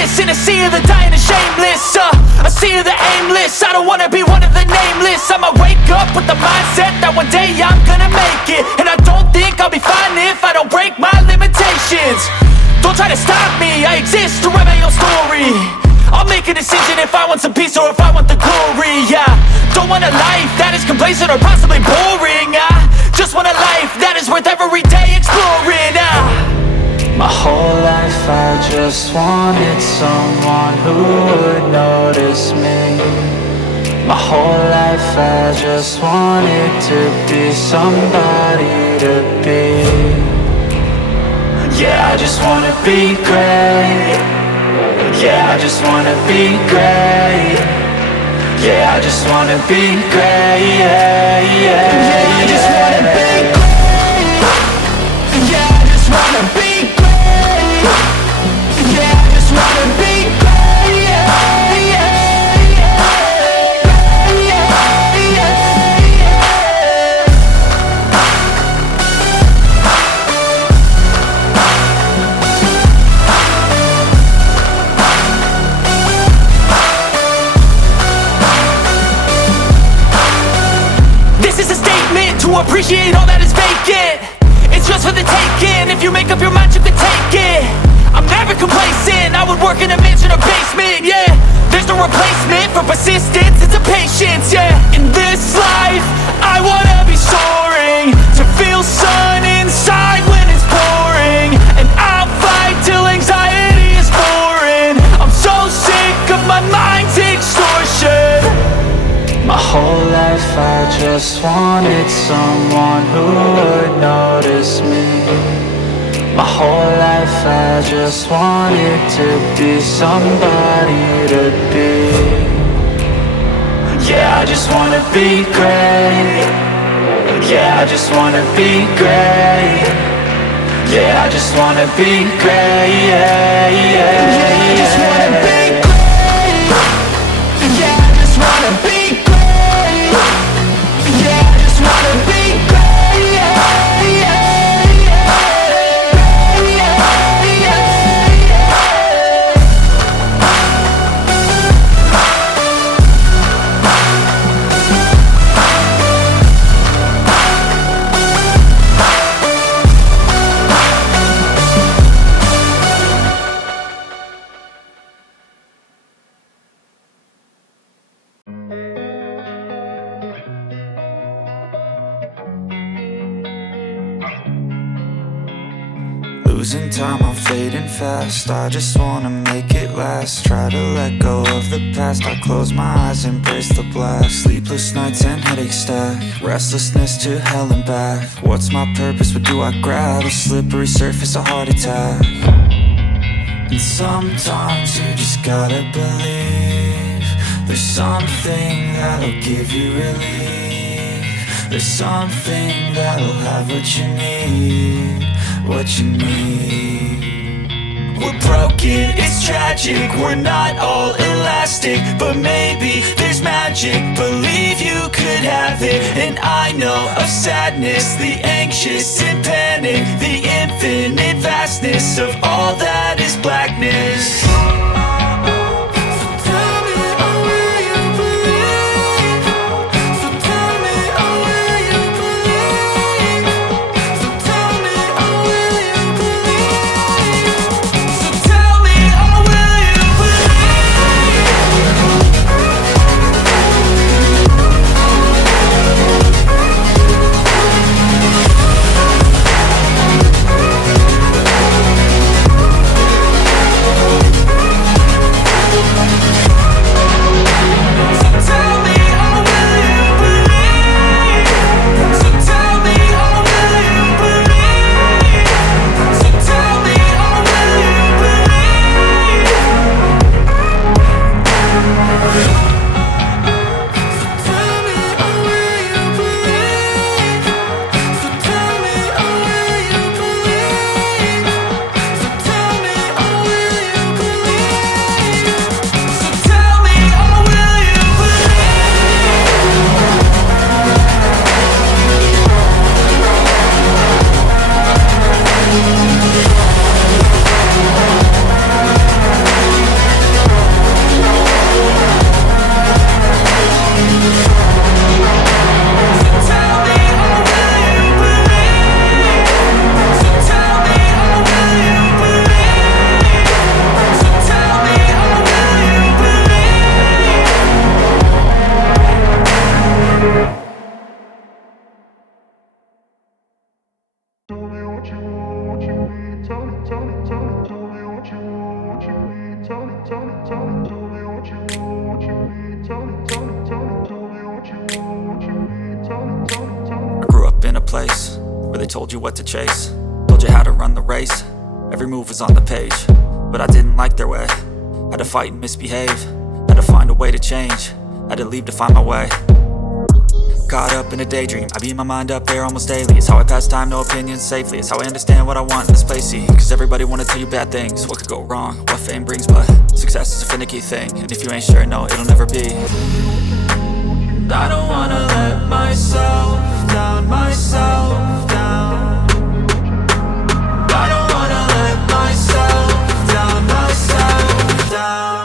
nameless in a sea of the dying and shameless. A sea of the aimless. I don't wanna be one of the nameless. I'ma wake up with the mindset that one day I'm gonna make it. And I don't think I'll be fine if I don't break my limitations. Don't try to stop me, I exist to write my own story. I'll make a decision if I want some peace or if I want the glory. Yeah, don't want a life that is complacent or possibly boring. I just want a life that is worth every day exploring. My whole life I just wanted someone who would notice me. My whole life I just wanted to be somebody to be. Yeah, I just wanna be great. Yeah, I just wanna be great. Yeah, I just wanna be great. Yeah, I just wanna be great. Yeah, I just wanna be great. Yeah, I just wanna be great. To appreciate all that is vacant, it's just for the taking. If you make up your mind, you can take it. I'm never complacent, I would work in a mansion or basement. Yeah, there's no replacement for persistence, it's a patience. Yeah, in this life, I wanna be soaring, to feel sun inside when it's pouring. And I'll fight till anxiety is foreign. I'm so sick of my mind's extortion. My whole life I just wanted someone who would notice me. My whole life I just wanted to be somebody to be. Yeah, I just wanna be great. Yeah, I just wanna be great. Yeah, I just wanna be great. Yeah, I just wanna be great. Yeah, I just wanna be great. Yeah, I just wanna be great. Losing time, I'm fading fast. I just wanna make it last. Try to let go of the past. I close my eyes, embrace the blast. Sleepless nights and headaches stack. Restlessness to hell and back. What's my purpose? What do I grab? A slippery surface, a heart attack. And sometimes you just gotta believe there's something that'll give you relief. There's something that'll have what you need. What you need. We're broken, it's tragic. We're not all elastic, but maybe there's magic. Believe you could have it. And I know of sadness, the anxious and panic, the infinite vastness of all that is blackness. I grew up in a place where they told you what to chase, told you how to run the race. Every move was on the page, but I didn't like their way. Had to fight and misbehave, had to find a way to change, had to leave to find my way. Caught up in a daydream, I beat my mind up there almost daily. It's how I pass time, no opinions safely. It's how I understand what I want in this place, see. Cause everybody wanna tell you bad things, what could go wrong, what fame brings. But success is a finicky thing, and if you ain't sure, no, it'll never be. I don't wanna let myself down, myself down. I don't wanna let myself down, myself down.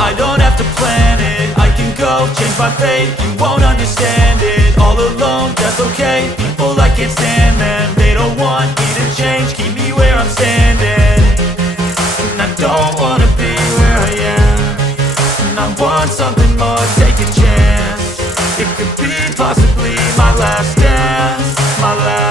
I don't have to plan it, I can go change my fate. You won't understand it, all alone, that's okay. People I can't stand them, they don't want me to change. Keep me where I'm standing, and I don't wanna be where I am. And I want something more, take a chance. It could be possibly my last dance, my last